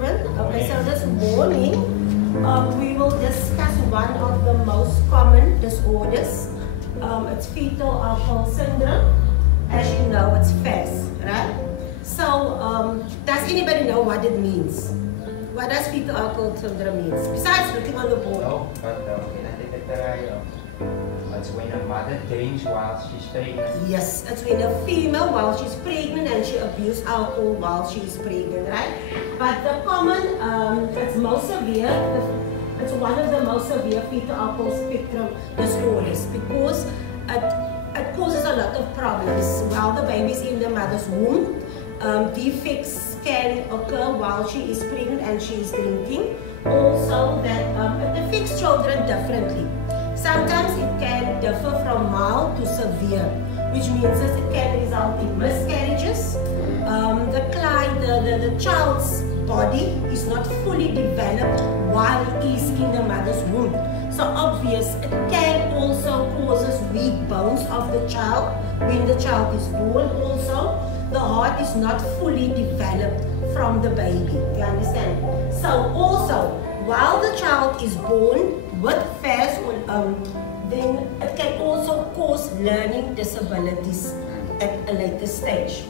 gentlemen. Okay, so this morning we will discuss one of the most common disorders. It's fetal alcohol syndrome. As you know, it's FAS, right? So, does anybody know what it means? What does fetal alcohol syndrome means? Besides looking on the board. No, but it's when a mother drinks while she's pregnant. Yes, it's when a female while she's pregnant and she abuses alcohol while she's pregnant, right? But the common, it's most severe. It's one of the most severe fetal alcohol spectrum disorders because it causes a lot of problems while the baby's in the mother's womb. Defects can occur while she is pregnant and she is drinking. Also, that it affects children differently. Sometimes it can differ from mild to severe, which means that it can result in miscarriages. The child's body is not fully developed while it is in the mother's womb. So obvious, it can also cause weak bones of the child when the child is born. Also, the heart is not fully developed from the baby. You understand? So also, while the child is born with FAS, then it can also cause learning disabilities at a later stage.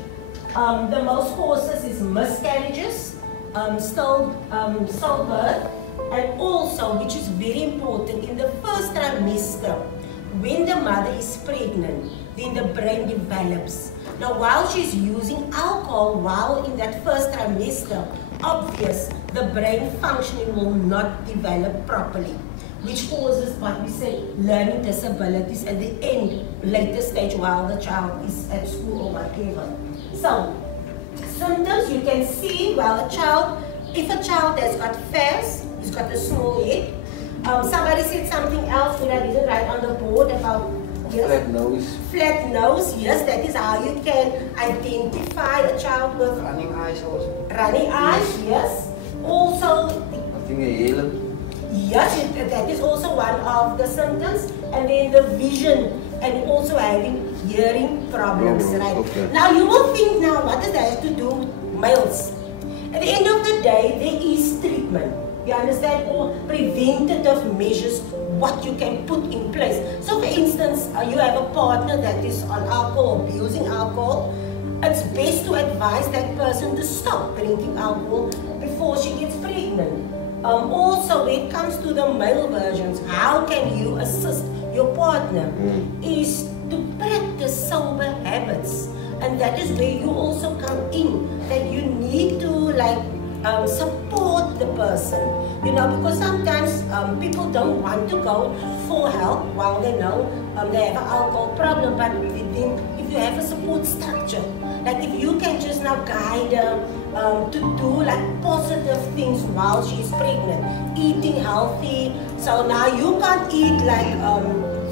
The most causes is miscarriages, stillbirth, and also, which is very important, in the first trimester, when the mother is pregnant, then the brain develops. Now, while she's using alcohol while in that first trimester, obvious, the brain functioning will not develop properly, which causes what we say learning disabilities at the end, later stage while the child is at school or whatever. So, symptoms you can see while if a child has got FAS, he's got a small head. Somebody said something else when I didn't write on the board about flat nose. Flat nose, yes, that is how you can identify a child with Running eyes also. Running eyes, yes. Also, I think a yellow. Yes, that is also one of the symptoms. And then the vision and also having hearing problems, right? Okay. Now you will think, now what does that have to do with males? At the end of the day, there is treatment. You understand? Or preventative measures, what you can put in place. So for instance, you have a partner that is on alcohol, abusing alcohol. It's best to advise that person to stop drinking alcohol before she gets pregnant. Also, when it comes to the male versions, how can you assist your partner is to practice sober habits. And that is where you also come in, that you need to support the person, you know, because sometimes people don't want to go for help while they know they have an alcohol problem. But then if you have a support structure, like if you can just now guide her to do like positive things while she's pregnant, eating healthy. So now you can't eat like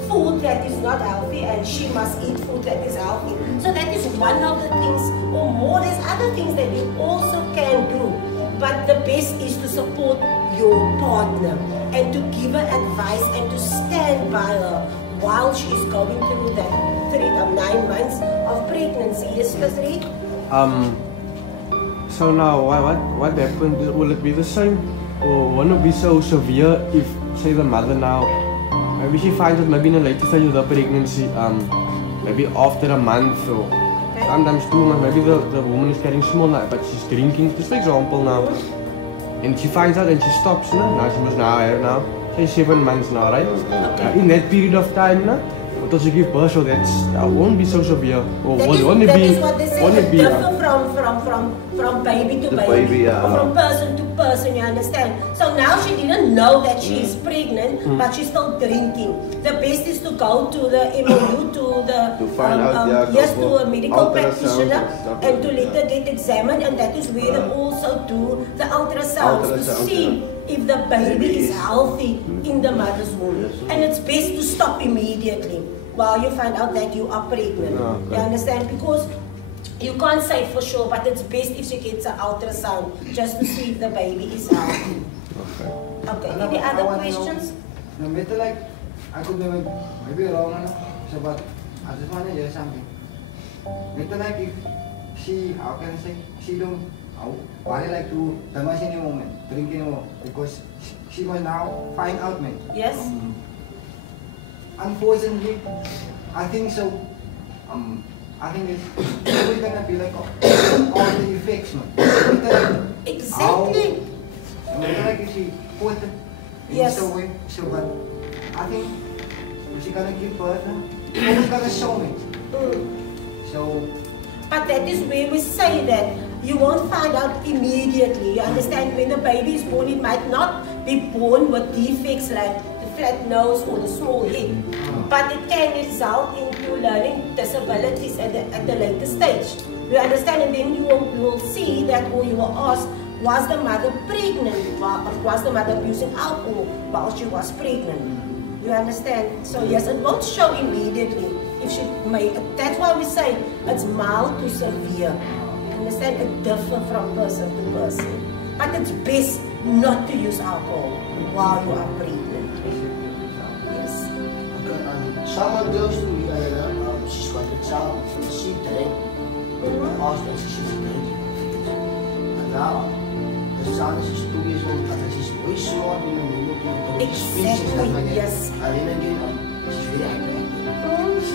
food that is not healthy and she must eat food that is healthy. So that is one of the things, or more, there's other things that you also can do. But the best is to support your partner and to give her advice and to stand by her while she is going through that 9 months of pregnancy. Yes, Ms. Reed? So now, what happens? Will it be the same, or won't it be so severe if, say, the mother now, maybe she finds it maybe in the later stage of the pregnancy, maybe after a month or sometimes 2 months, maybe the woman is getting small now, but she's drinking, just for example now, and she finds out and she stops, now she must now have say 7 months now, right? Okay. In that period of time, until she gives birth, so that won't be so severe, or won't it be? What they say, won't it be? From baby to The baby, baby, or from person to person, you understand? So now she didn't know that she is pregnant, but she's still drinking. The best is to go to the MOU, to find out, yes, to a medical ultrasound practitioner, and and to let her get examined, and that is where they also do the ultrasounds to see if the baby is healthy in the mother's womb. And it's best to stop immediately while you find out that you are pregnant. You understand? Because you can't say for sure, but it's best if she gets an ultrasound just to see if the baby is healthy. Okay, any other questions? No matter like, I could be maybe wrong, so but I just want to hear something. Matter like if she, how can I say, she don't why I like to damas any moment, drink any moment, because she must now find out, man. Yes. Unfortunately, I think so. I think it's always gonna be like all the effects, man. Exactly. Like if she put it in Yes. so way, so but I think if she gonna give birth, it's gonna show me. So. But that is where we say that you won't find out immediately. You understand? When the baby is born, it might not be born with defects like the flat nose or the small head. But it can result into learning disabilities at the later stage. You understand? And then you will see that, or you will ask, was the mother pregnant? Was the mother using alcohol while she was pregnant? You understand? So yes, it won't show immediately. If she may, that's why we say it's mild to severe. Understand? It differs from person to person. But it's best not to use alcohol while you are pregnant. Yes. Someone goes to me, she's got a child, she drank. I asked her, she's drinking. And now, the child is 2 years old, and she's very smart in the middle of the speech and stuff like that. Yes. And then again, she's very hyperactive.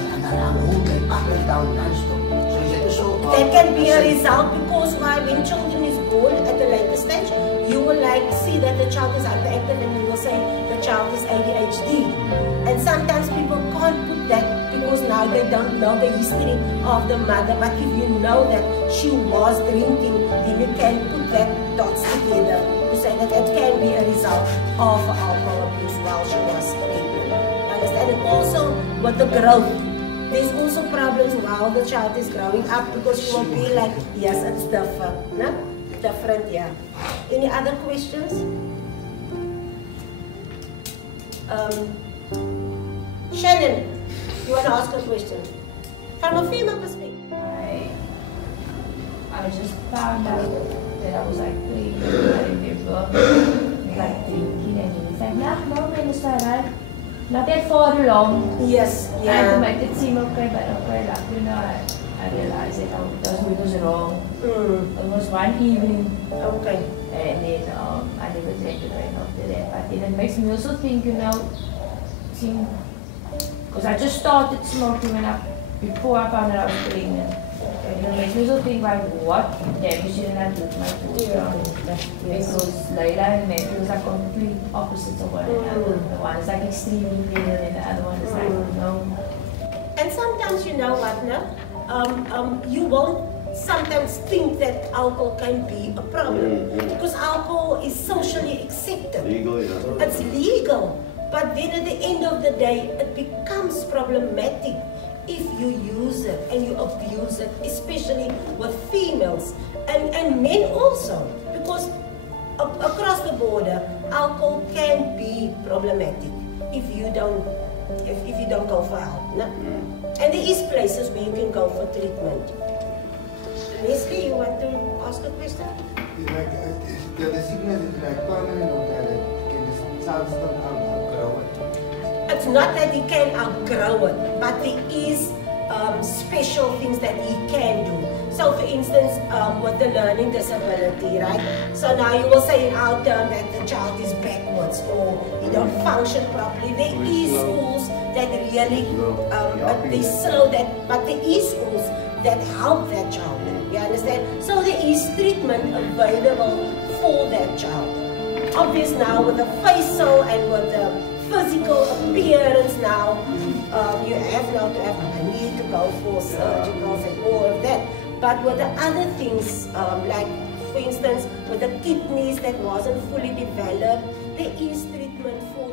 And around the whole day, up and down, non-stop. So is that also... That can be a result because when children is born at the later stage, you will see that the child is hyperactive and you will say the child is ADHD. And sometimes people can't put that because now they don't know the history of the mother. But if you know that she was drinking, then you can put that dots together to say that that can be a result of alcohol abuse while she was pregnant. Understand? And also with the growth. There's also problems while the child is growing up because she will be like, yes, it's different. No? Different, yeah. Any other questions? Shannon, you want to ask a question? From a female perspective. I just found out that I was like 3 years old, I remember, like drinking and he was like, no, Minister, not that far along. Yes, And to yeah. make it seem okay, but okay, like, you know, I realized that it was wrong. It was one evening, Okay. and then I never drank again after that. But then it makes me also think, you know, because I just started smoking before I found out I was pregnant. And it makes me also think, like, what damage did I do to my daughter? Because Layla and Matthew was like complete opposites of one another. The one is like extremely pregnant and the other one is like, no. And sometimes, you know what, no? You won't sometimes think that alcohol can be a problem because alcohol is socially accepted. Legal, yeah. It's legal, but then at the end of the day, it becomes problematic if you use it and you abuse it, especially with females and men also, because across the border, alcohol can be problematic if you don't go for help. No? And there is places where you can go for treatment. Leslie, you want to ask a question? Like, the sickness is like permanent or that can the child still outgrow it? It's not that he can outgrow it, but there is special things that he can do. So for instance, with the learning disability, right? So now you will say in our term that the child is backwards or he don't function properly. There is schools that really, they slow that, but there is schools that help that child. You understand? So there is treatment available for that child. Obvious now with the facial and with the physical appearance now, you have now to have money to go for surgicals and all of that. But with the other things, like for instance, with the kidneys that wasn't fully developed, there is treatment for